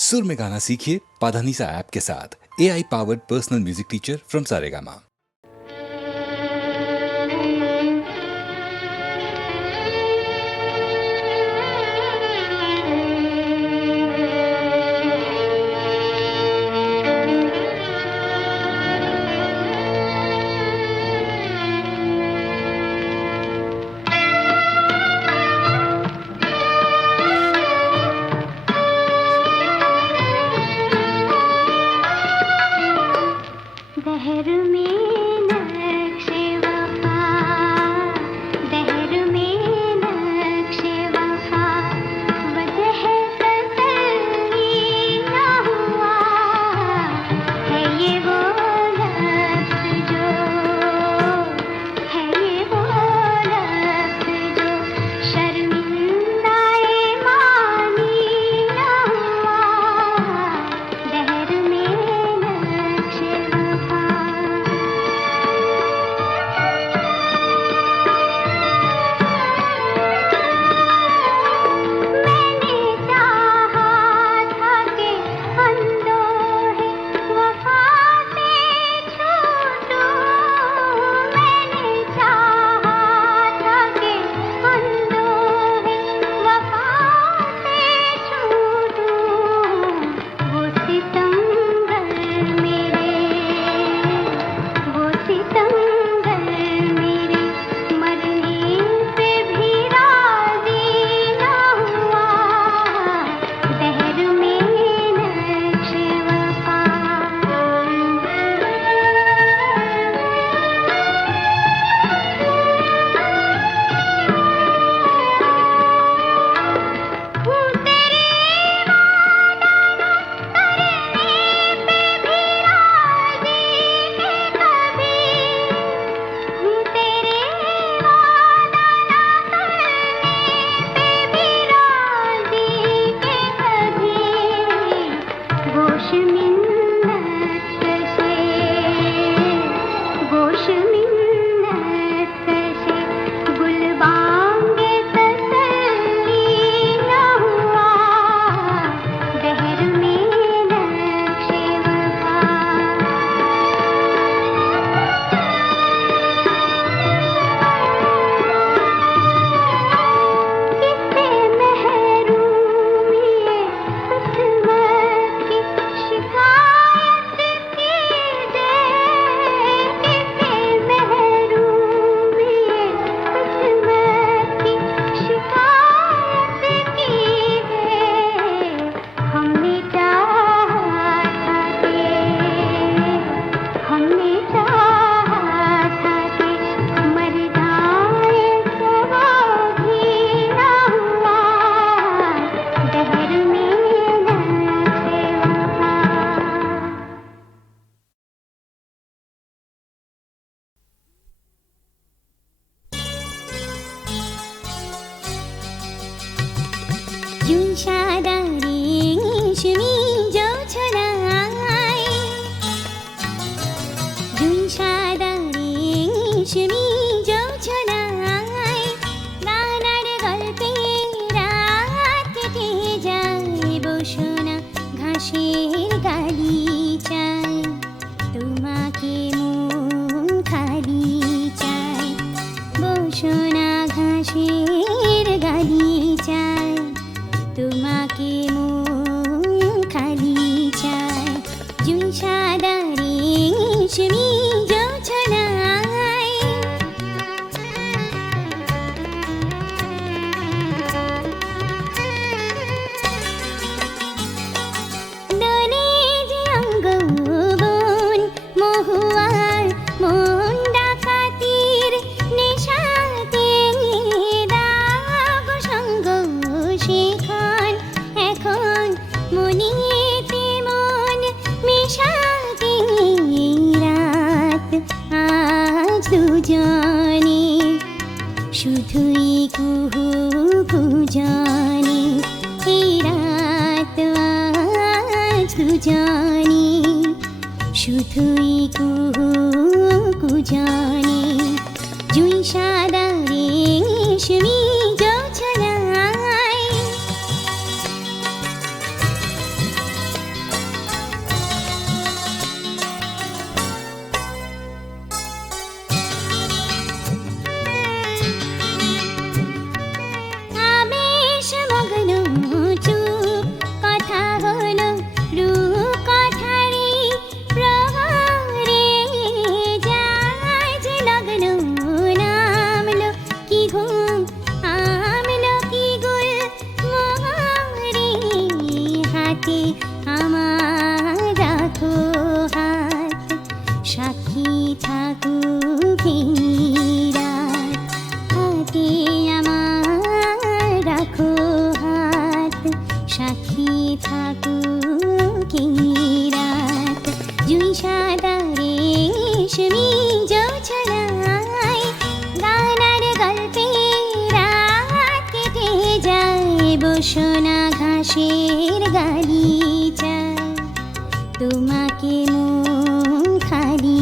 सुर में गाना सीखिए पाधानीसा ऐप के साथ। AI powered personal music teacher from Saregama. হাতে আমার রাখো হাত, সাক্ষী থাকুক এই রাত। হাতে আমার রাখো হাত, সাক্ষী থাকুক এই রাত। জুই সাদা রেশমি জোছনায় গানার গল্পে রাত কেটে যায়। বসনা ঘাসের গালিচায় তোমাকে মন খালি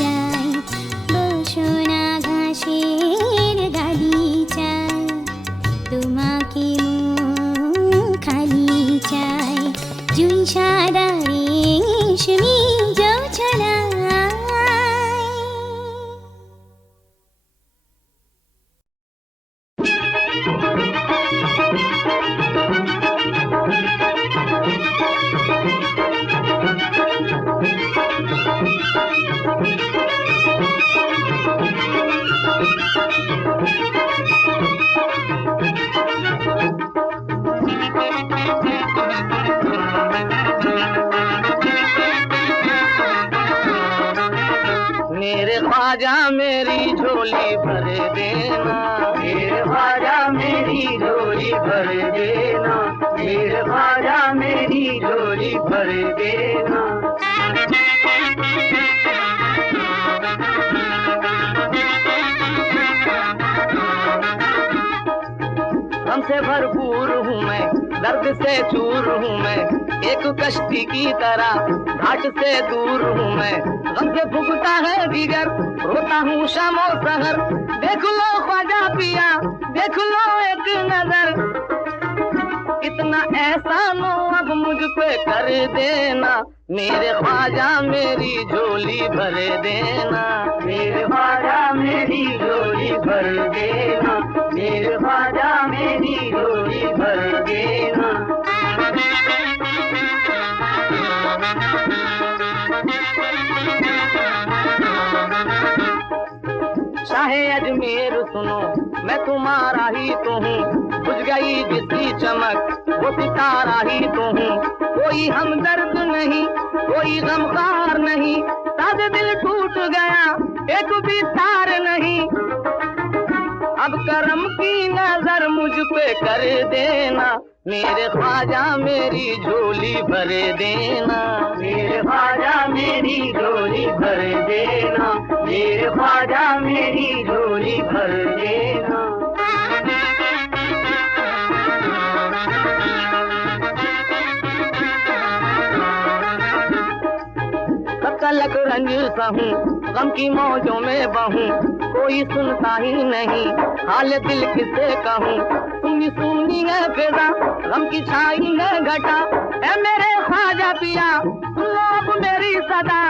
চাই। বসনা ঘাসের গালিচায় তোমাকে মন খালি চাই। জুই সাদা রেশমি জোছনায়। मेरे ख्वाजा मेरी झोली भर देना, मेरे ख्वाजा मेरी झोली भर देना, मेरे ख्वाजा मेरी झोली भर देना। हमसे भरपूर हूँ मैं, दर्द से चूर हूँ मैं, एक कश्ती की तरह घाट से दूर हूँ मैं। गम से फूकता है जिगर, रोता हूँ शामो सहर। देख लो ख्वाजा पिया, देख लो एक नजर, इतना एहसान अब मुझ पे कर देना। मेरे ख्वाजा मेरी झोली भर देना, मेरे ख्वाजा मेरी झोली भर देना, मेरे ख्वाजा मेरी झोली भर देना। शाहे अजमेर सुनो, मैं तुम्हारा ही तो हूँ, बुझ गई जिसकी चमक वो सितारा ही तो हूँ। कोई हमदर्द नहीं, कोई गमखार नहीं, सादे दिल टूट गया एक भी तार नहीं। अब करम की नजर मुझ पे कर देना, मेरे ख्वाजा मेरी झोली भर देना, मेरे ख्वाजा मेरी झोली भर देना, मेरे ख्वाजा मेरी झोली भर देना। तलक रंज सहूं, गम की मौजों में बहूं, कोई सुनता ही नहीं हाल दिल किसे कहूं। सुनी सुनी है फिजा, गम की छाई है घटा, ऐ मेरे ख्वाजा पिया सुन लो अब मेरी सदा।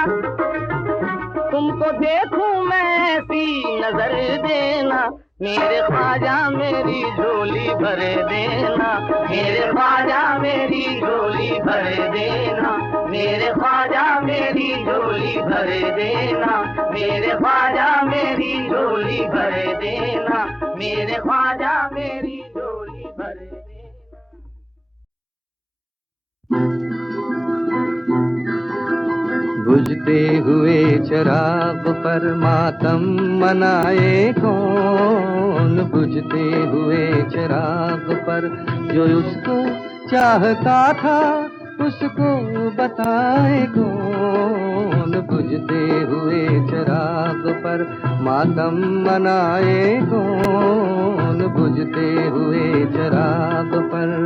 तुमको देखूं मैं ऐसी नजर देना, मेरे ख्वाजा मेरी झोली भर देना, मेरे ख्वाजा मेरी झोली भर देना, मेरे ख्वाजा मेरी झोली भर देना, मेरे ख्वाजा मेरी झोली भर देना, मेरे ख्वाजा मेरी झोली भर देना। बुझते हुए चिराग पर मातम मनाए कौन, बुझते हुए चिराग पर जो उसको चाहता था उसको बताए कौन। बुझते हुए चिराग पर मातम मनाए कौन, बुझते हुए चिराग पर।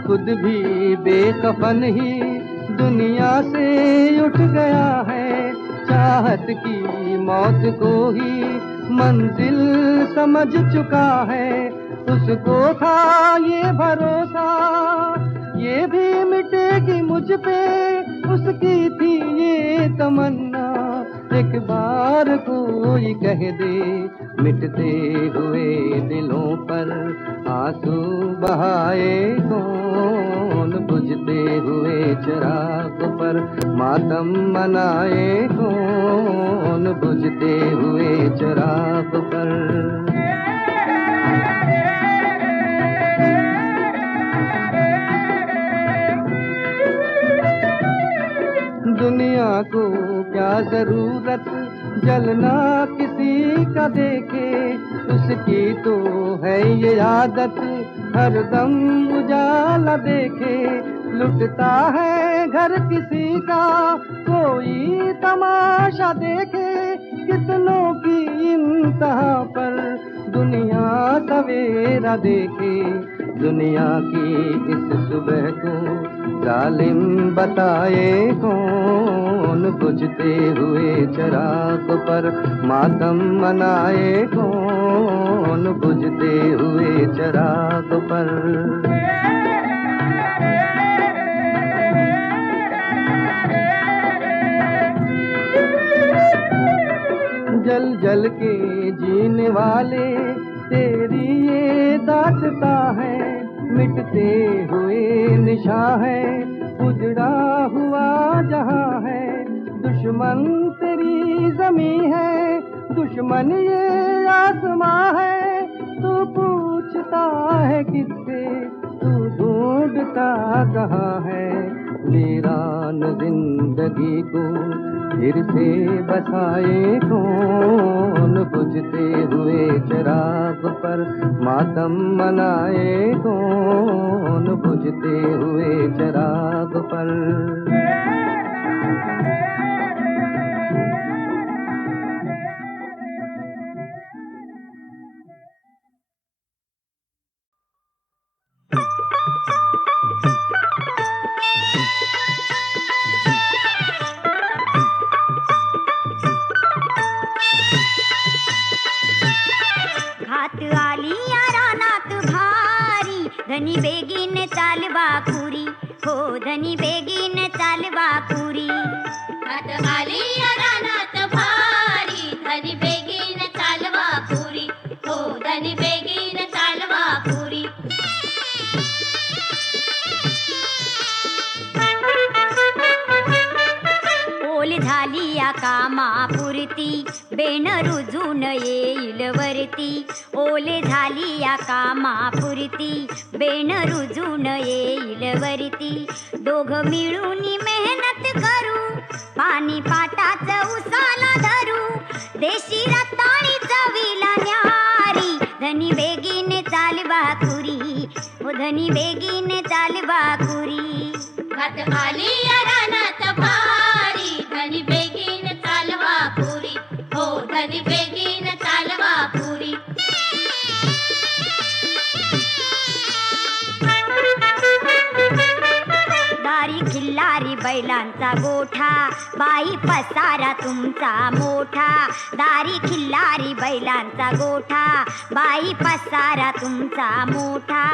खुद भी बेकफन ही दुनिया से उठ गया है, चाहत की मौत को ही मंजिल समझ चुका है। उसको था ये भरोसा ये भी मिटेगी मुझ पे, उसकी थी ये तमन्ना एक बार कोई कह दे। मिटते हुए दिलों पर आंसू बहाए कौन, बुझते हुए चिराग पर मातम मनाए कौन, बुझते चिराग पर। दुनिया को क्या जरूरत जलना किसी का देखे, उसकी तो है ये आदत हरदम उजाला देखे। लुटता है घर किसी का कोई तमाशा देखे, कितनों की इंतहा पर दुनिया सवेरा देखे। दुनिया की इस सुबह को जालिम बताए कौन, बुझते हुए चिराग पर मातम मनाए कौन, बुझते हुए चिराग पर। जल जल के जीने वाले तेरी ये दास्ता है, मिटते हुए निशान है उजड़ा हुआ जहां है। दुश्मन तेरी जमीन है, दुश्मन ये आसमां है। तू पूछता है किससे, तू ढूंढता कहाँ है। वीरान जिंदगी को फिर से बसाए कौन, बुझते हुए चिराग पर मातम मनाए कौन, बुझते हुए चिराग पर। धनी बेगीन चालवा कुरी, हो धनी बेगीन चालवा कुरी। हात आली या रानात भारी, धनी बेगीन चालवा कुरी, हो धनी बेगीन चालवा कुरी। ओल झाली या कामापुरती, बेण रुजून येईल वरती। ओले झाली या कामापुरती, बेण रुजून येईल वरती। दोघ मिळून मेहनत करू, पाणी पाटाच उसाला धरू। देशी रताळी चवीला न्यारी, धनी बेगीन चालवा कुरी, हो धनी बेगीन चालवा कुरी। हात आली या रानात भारी, धनी बेगीन चालवा कुरी, हो धनी बेगीन चालवा कुरी। दारी खिल्लारी बैलांचा गोठा, बाई पसारा तुमचा मोठा। दारी खिल्लारी बैलांचा गोठा, बाई पसारा तुमचा मोठा।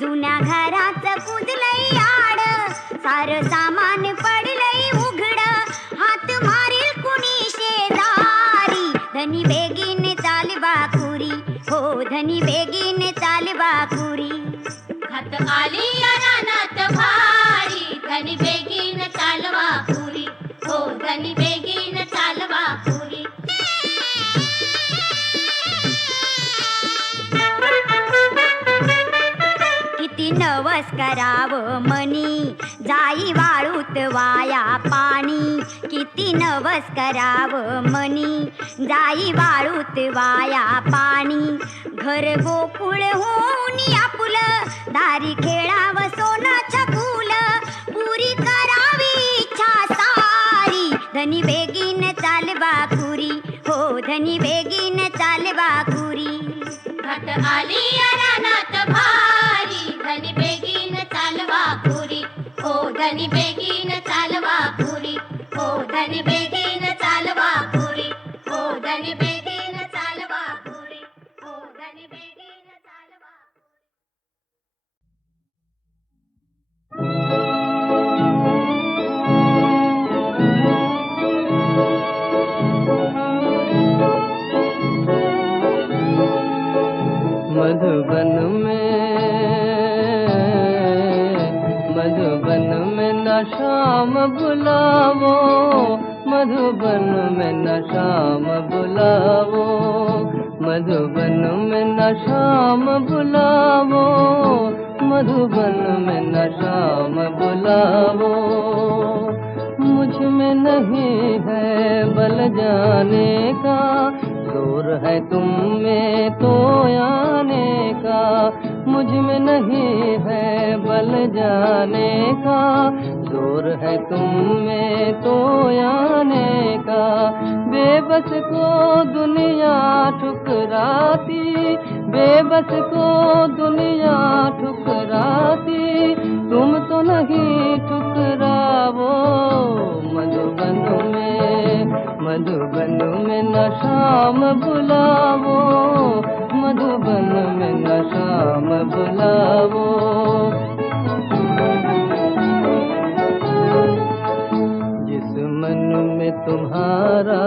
जुन्या घराचं कुजलई आड, सार सामान पडलंय उघड। हात मारील कुणी शेजारी, धनी बेगीन चालवा कुरी, हो धनी बेगीन चालवा कुरी। हात आली या रानात भारी, धनी बेगीन चालवा कुरी, हो धनी बेगीन चालवा कुरी। किती नवस करावं मनी, जाई वाळूत वाया पाणी। किती नवस करावं मनी, जाई वाळूत वाया पाणी। घर गोकुळ होऊन आपुलं, दारी खेळावं सोनाचं फूल। पुरी करावी इच्छा सारी, धनी बेगीन चालवा कुरी, हो धनी बेगीन चालवा कुरी। हात आली या रानात भारी, धनी बेगीन चालवा कुरी, हो धनी बेगीन चालवा कुरी, हो धनी बेगीन चालवा कुरी, हो धनी बेगीन चालवा कुरी, हो धनी बेगीन चालवा मधुबन में न शाम बुलावो, मधुबन में न शाम बुलावो। न शाम बुलावो, मधुबन में न शाम बुलावो। मुझ में नहीं है बल जाने का, जोर है तुम में तो आने का। मुझ में नहीं है बल जाने का, जोर है तुम में तो आने का। बेबस को दुनिया ठुकराती, बेबस को दुनिया ठुकराती, तुम तो नहीं ठुकरावो। मधुबन में न शाम बुलावो, मधुबन में न शाम बुलावो। जिस मन में तुम्हारा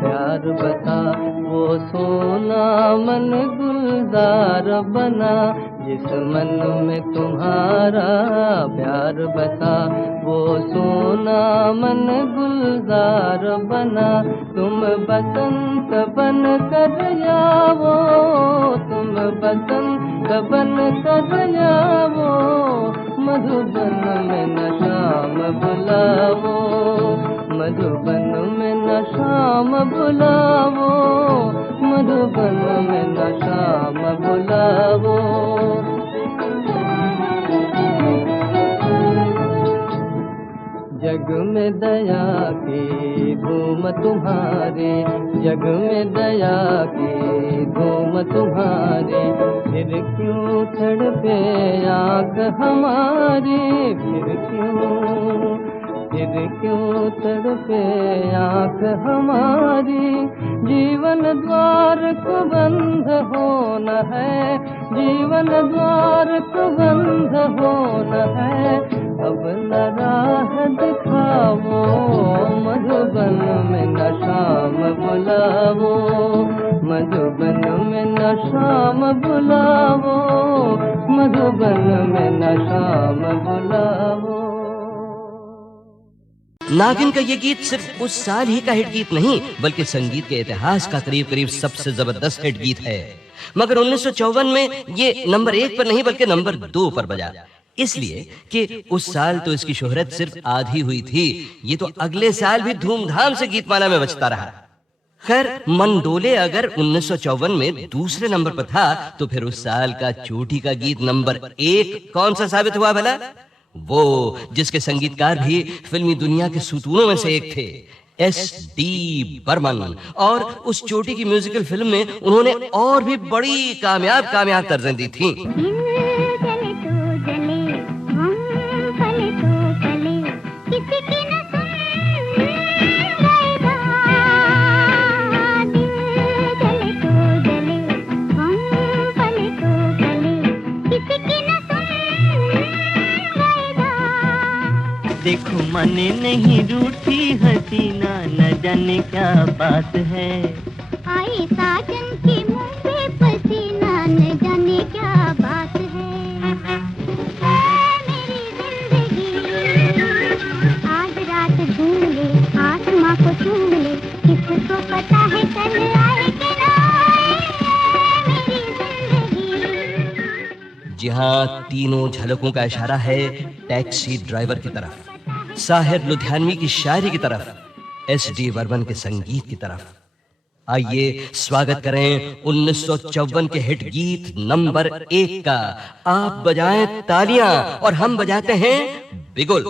प्यार बता, वो सोना मन गुलजार बना। जिस मन में तुम्हारा प्यार बसा, वो सोना मन गुलजार बना। तुम बसंत बन कर आवो, तुम बसंत बन कर आवो। मधुबन में न शाम बुलावो, मधुबन में न शाम बुलावो, मधुबन में न शाम बुलावो। जग में दया की धूम तुम्हारे, जग में दया की धूम तुम्हारे। फिर क्यों तड़पे आँख हमारी, फिर क्यों तड़पे आँख हमारी। जीवन द्वार को बंद होना है, जीवन द्वार को बंद होना है। अब न राह दिखावो, मधुबन में न शाम बुलावो, मधुबन में न शाम बुलावो, मधुबन में न शाम बुलावो। नागिन का ये गीत सिर्फ उस साल ही का हिट गीत नहीं, बल्कि संगीत के इतिहास का करीब करीब सबसे जबरदस्त हिट गीत है। मगर 1954 में ये नंबर 1 पर नहीं बल्कि नंबर 2 पर बजा, इसलिए कि उस साल तो इसकी शोहरत सिर्फ आधी हुई थी, ये तो अगले साल भी धूमधाम से गीतमाला में बजता रहा। खैर, मन डोले अगर 1954 में दूसरे नंबर पर था, तो फिर उस साल का चोटी का गीत नंबर 1 कौन सा साबित हुआ भला? वो जिसके संगीतकार भी फिल्मी दुनिया के सुतूनों में से एक थे, S.D. बर्मन। और उस चोटी की म्यूजिकल फिल्म में उन्होंने और भी बड़ी कामयाब तर्जें दी थीं। देखो मन नहीं रूठी हसीना, न जाने क्या बात है। आई साजन के मुंह पे पसीना, न जाने क्या बात है। मेरी जिंदगी आज रात झूम ले, आसमां को चूम ले, किसको पता है कल आए कि ना आए मेरी जिंदगी। जी हाँ, तीनों झलकों का इशारा है टैक्सी ड्राइवर की तरफ, साहिर लुधियानवी की शायरी की तरफ, S.D. बर्मन के संगीत की तरफ। आइए स्वागत करें 1954 के हिट गीत नंबर 1 का। आप बजाएं तालियां और हम बजाते हैं बिगुल।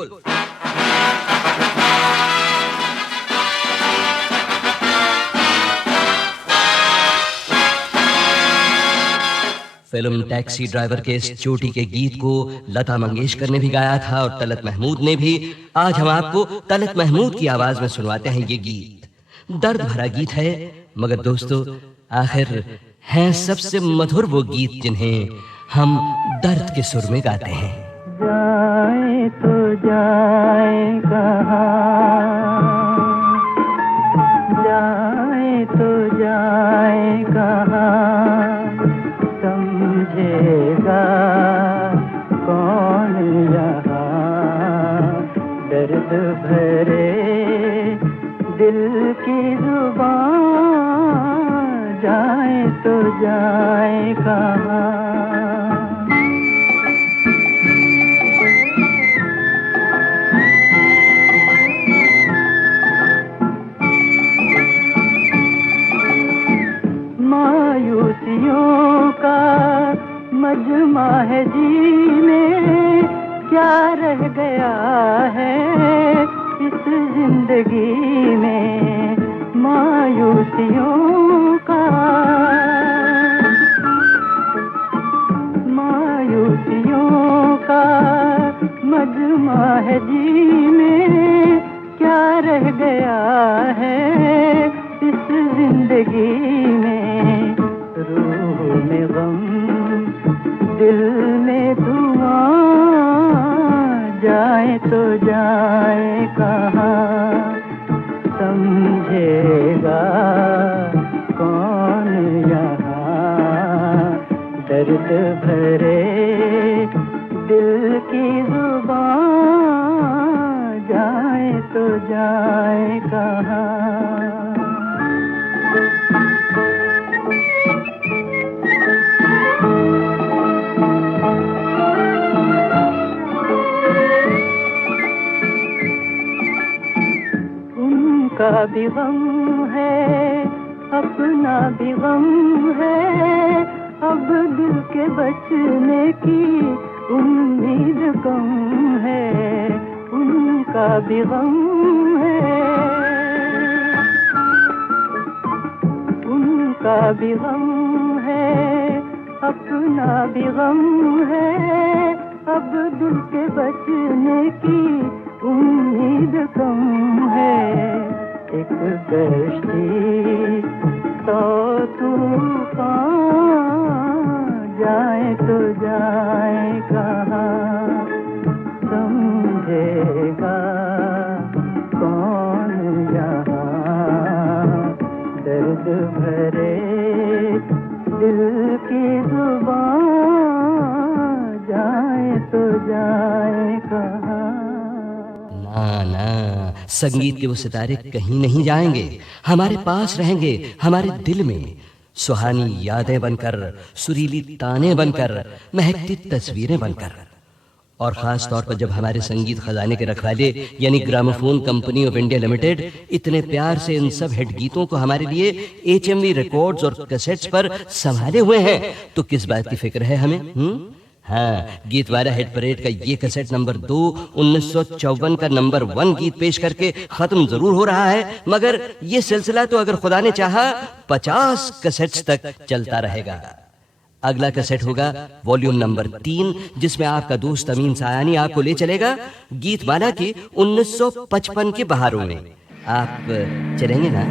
फिल्म टैक्सी ड्राइवर के इस चोटी के गीत को लता मंगेशकर ने भी गाया था और तलत महमूद ने भी। आज हम आपको तलत महमूद की आवाज में सुनवाते हैं ये गीत। दर्द भरा गीत है, मगर दोस्तों आखिर हैं सबसे मधुर वो गीत जिन्हें हम दर्द के सुर में गाते हैं। जाए तो जाए कहाँ, जाए तो जाए कहाँ, समझेगा कौन यहाँ। दर्द भरे दिल की जुबान जाए तो जाए कहाँ। मायूसियों का मजमा है जीने, क्या रह गया है इस जिंदगी में। मायूसियों का मजमा है जीने, क्या रह गया है इस जिंदगी में। रूह में गम, दिल में धुआं, जाए तो जाए कहाँ। समझेगा कौन यहाँ दर्द भरे दिल की जुबां, जाए तो जाए कहाँ। उनका भी गम है, अपना भी गम है, अब दिल के बचने की उम्मीद कम है। उनका भी गम है, उनका भी गम है, अपना भी गम है, अब दिल के बचने की उम्मीद कम है। एक कश्ती तो तूफान, जाए तो जाए कहाँ। समझेगा कौन यहाँ दर्द भरे दिल की जुबां, जाए तो जाए कहाँ। ना ना, संगीत के वो सितारे कहीं नहीं जाएंगे, हमारे पास रहेंगे, हमारे दिल में। सुहानी यादें बनकर, सुरीली ताने बनकर, महकती तस्वीरें बनकर। और खास तौर पर जब हमारे संगीत खजाने के रखवाले यानी gramophone company of India limited इतने प्यार से इन सब हिट गीतों को हमारे लिए HMV रिकॉर्ड्स और कैसेट्स पर संभाले हुए हैं, तो किस बात की फिक्र है हमें? हाँ, गीतवाला हिट परेड का ये कैसेट नंबर 2 1954 का नंबर 1 गीत पेश करके खत्म जरूर हो रहा है, मगर ये सिलसिला तो अगर खुदा ने चाहा 50 कैसेट्स तक चलता रहेगा। अगला कैसेट होगा वॉल्यूम नंबर 3, जिसमें आपका दोस्त अमीन सायानी आपको ले चलेगा गीतवाला की 1955 के बहारों में। आप चलेंगे ना?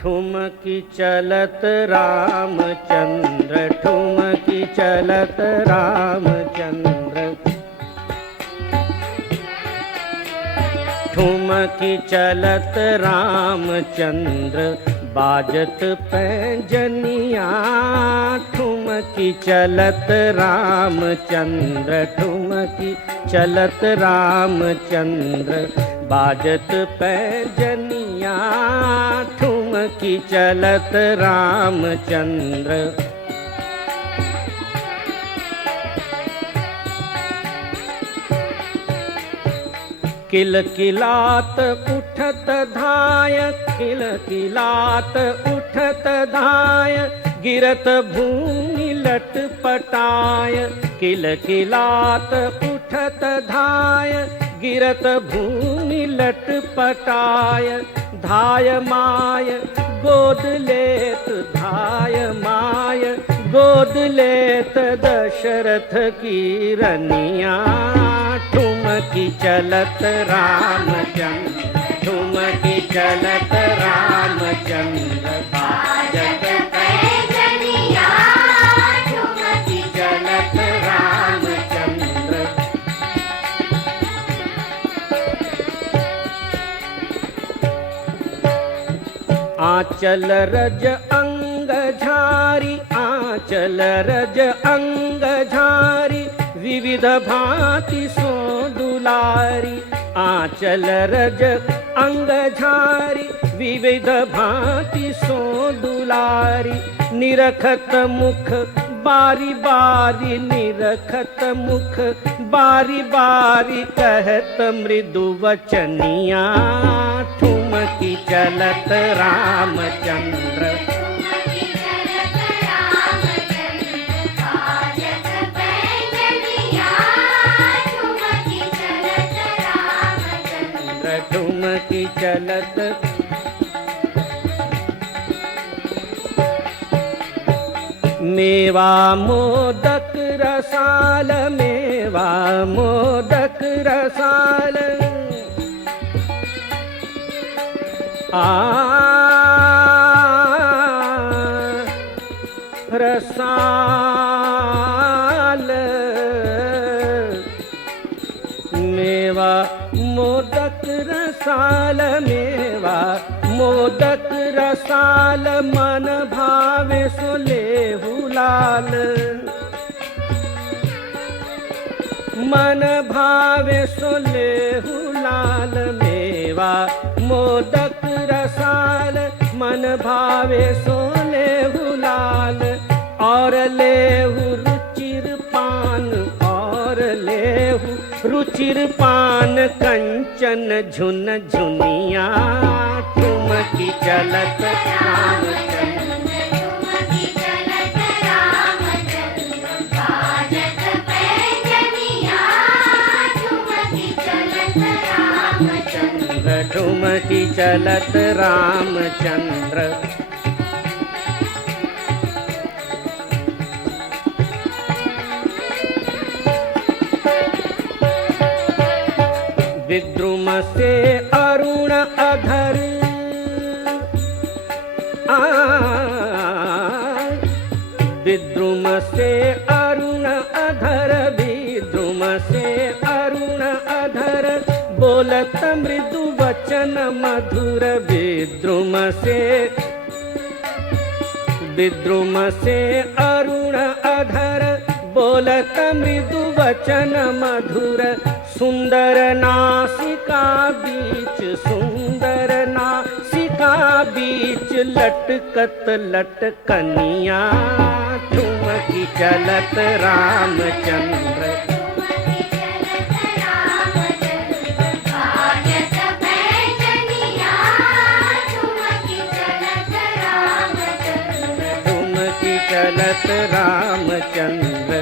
ठुमकी चलत रामचंद्र, ठुमकी चलत रामचंद्र, ठुमकी चलत रामचंद्र, बाजत पैंजनिया। ठुमकी चलत रामचंद्र, ठुमकी चलत रामचंद्र, बाजत पैंजनिया। ठुमकी चलत रामचंद्र, किलकिलात उठत धाय, किलकिलात उठत धाय, गिरत भूमि लटपटाय। किलकिलात उठत धाय, गिरत भूमि लटपटाय। धाय माय गोद लेत, धाय माय गोद लेत, दशरथ की रनिया। ठुमकी चलत रामचंद्र, ठुमकी चलत रामचंद्र, बाजत पैंजनिया। ठुमकी चलत रामचंद्र, आंचल रज अंग झारी, आंचल रज अंग झारी, विविध भांति सो दुलारी। आंचल रज अंग झारी, विविध भांति सो दुलारी। निरखत मुख बारी बारी, निरखत मुख बारी बारी, कहत मृदु वचनिया। ठुमकी चलत रामचंद्र, ठुमकी चलत मेवा मोदक रसाल, मेवा मोदक रसाल। रसाल मेवा मोदक रसाल, मेवा मोदक रसाल, मन भावे सो लेहु लाल। मन भावे सो लेहु लाल, मेवा मोदक रसाल, मन भावे सो लेहु लाल। और लेहु रुचिर पान, और लेहु रुचिर पान, कंचन झुन झुनिया। ठुमकी चलत रामचंद्र, ठुमकी चलत रामचंद्र, बाजत पैंजनिया। ठुमकी चलत रामचंद्र, ठुमकी चलत रामचंद्र, विद्रुम से अरुण अधर, विद्रुम से अरुण अधर, विद्रुम से अरुण अधर, बोलत मृदु वचन मधुर। विद्रुम से अरुण अधर, बोलत मृदु वचन मधुर। सुंदर नासिका बीच, सुंदर नासिका पनिया बीच लटकत लटकनिया ठुमकी चलत रामचंद्र चलत रामचंद्र।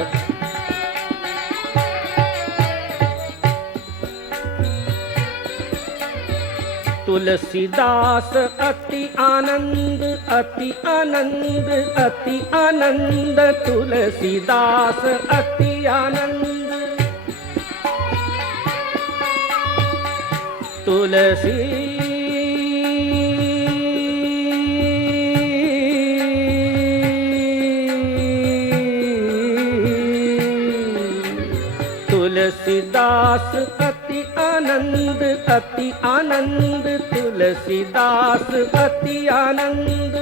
तुलसीदास अति आनंद अति आनंद अति आनंद तुलसीदास अति आनंद तुलसी तुलसीदास अति आनंद तुलसीदास अति आनंद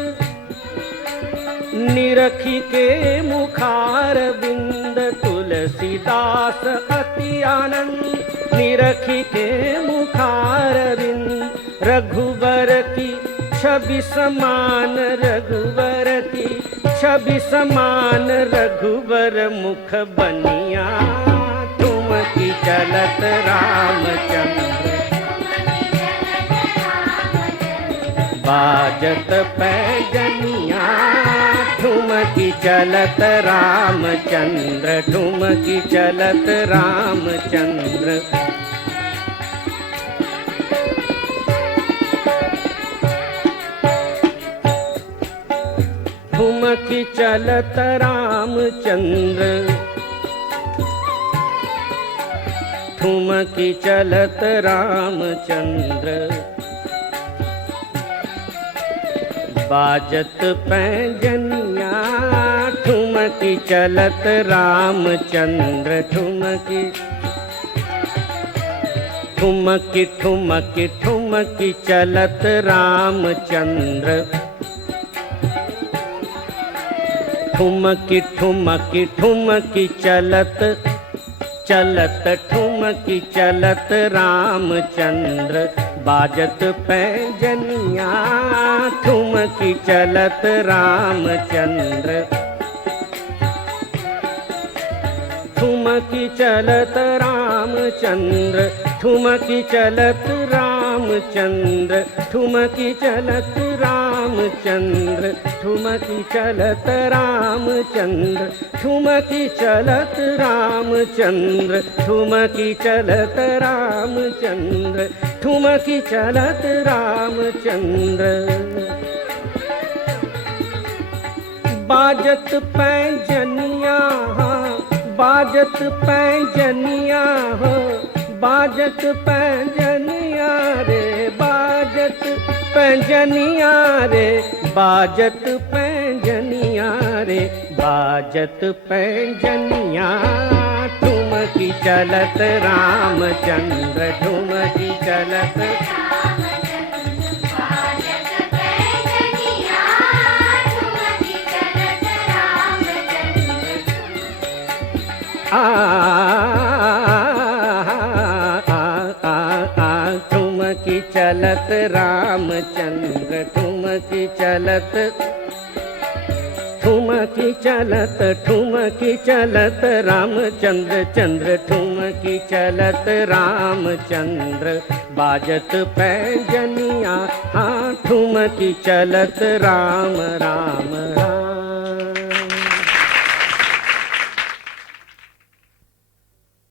निरखी के मुखार बिंद तुलसीदास अति आनंद निरखी के मुखार बिंद रघुवर की छवि समान रघुवर की छवि समान रघुवर मुख बनिया ठुमकी चलत रामचंद्र बाजत पैजनिया ठुमकी चलत रामचंद्र ठुमकी चलत रामचंद्र। ठुमकी चलत रामचंद्र ठुमकी चलत रामचंद्र बाजत पैजनिया ठुमकी चलत रामचंद्र ठुमकी ठुमकी ठुमकी ठुमकी चलत रामचंद्र ठुमकी ठुमकी ठुमकी चलत चलत ठुमकी चलत रामचंद्र बाजत पैजनिया ठुमकी चलत रामचंद्र ठुमकी चलत रामचंद्र ठुमकी चलत रामचंद्र ठुमकी चलत रामचंद्र ठुमकी चलत रामचंद्र ठुमकी चलत रामचंद्र ठुमकी चलत रामचंद्र ठुमकी चलत रामचंद्र बाजत पैजनिया बाजत पैजनिया हो बाजत पैजनिया रे बाजत पैजनिया रे बाजत पैजनिया रे बाजत पैजनिया ठुमकी चलत रामचंद्र ठुमकी चलत ठुमकी चलत रामचंद्र ठुमकी चलत ठुमकी चलत ठुमकी चलत रामचंद्र चंद्र ठुमकी चलत रामचंद्र बाजत पैजनिया हाँ ठुमकी चलत राम राम राम।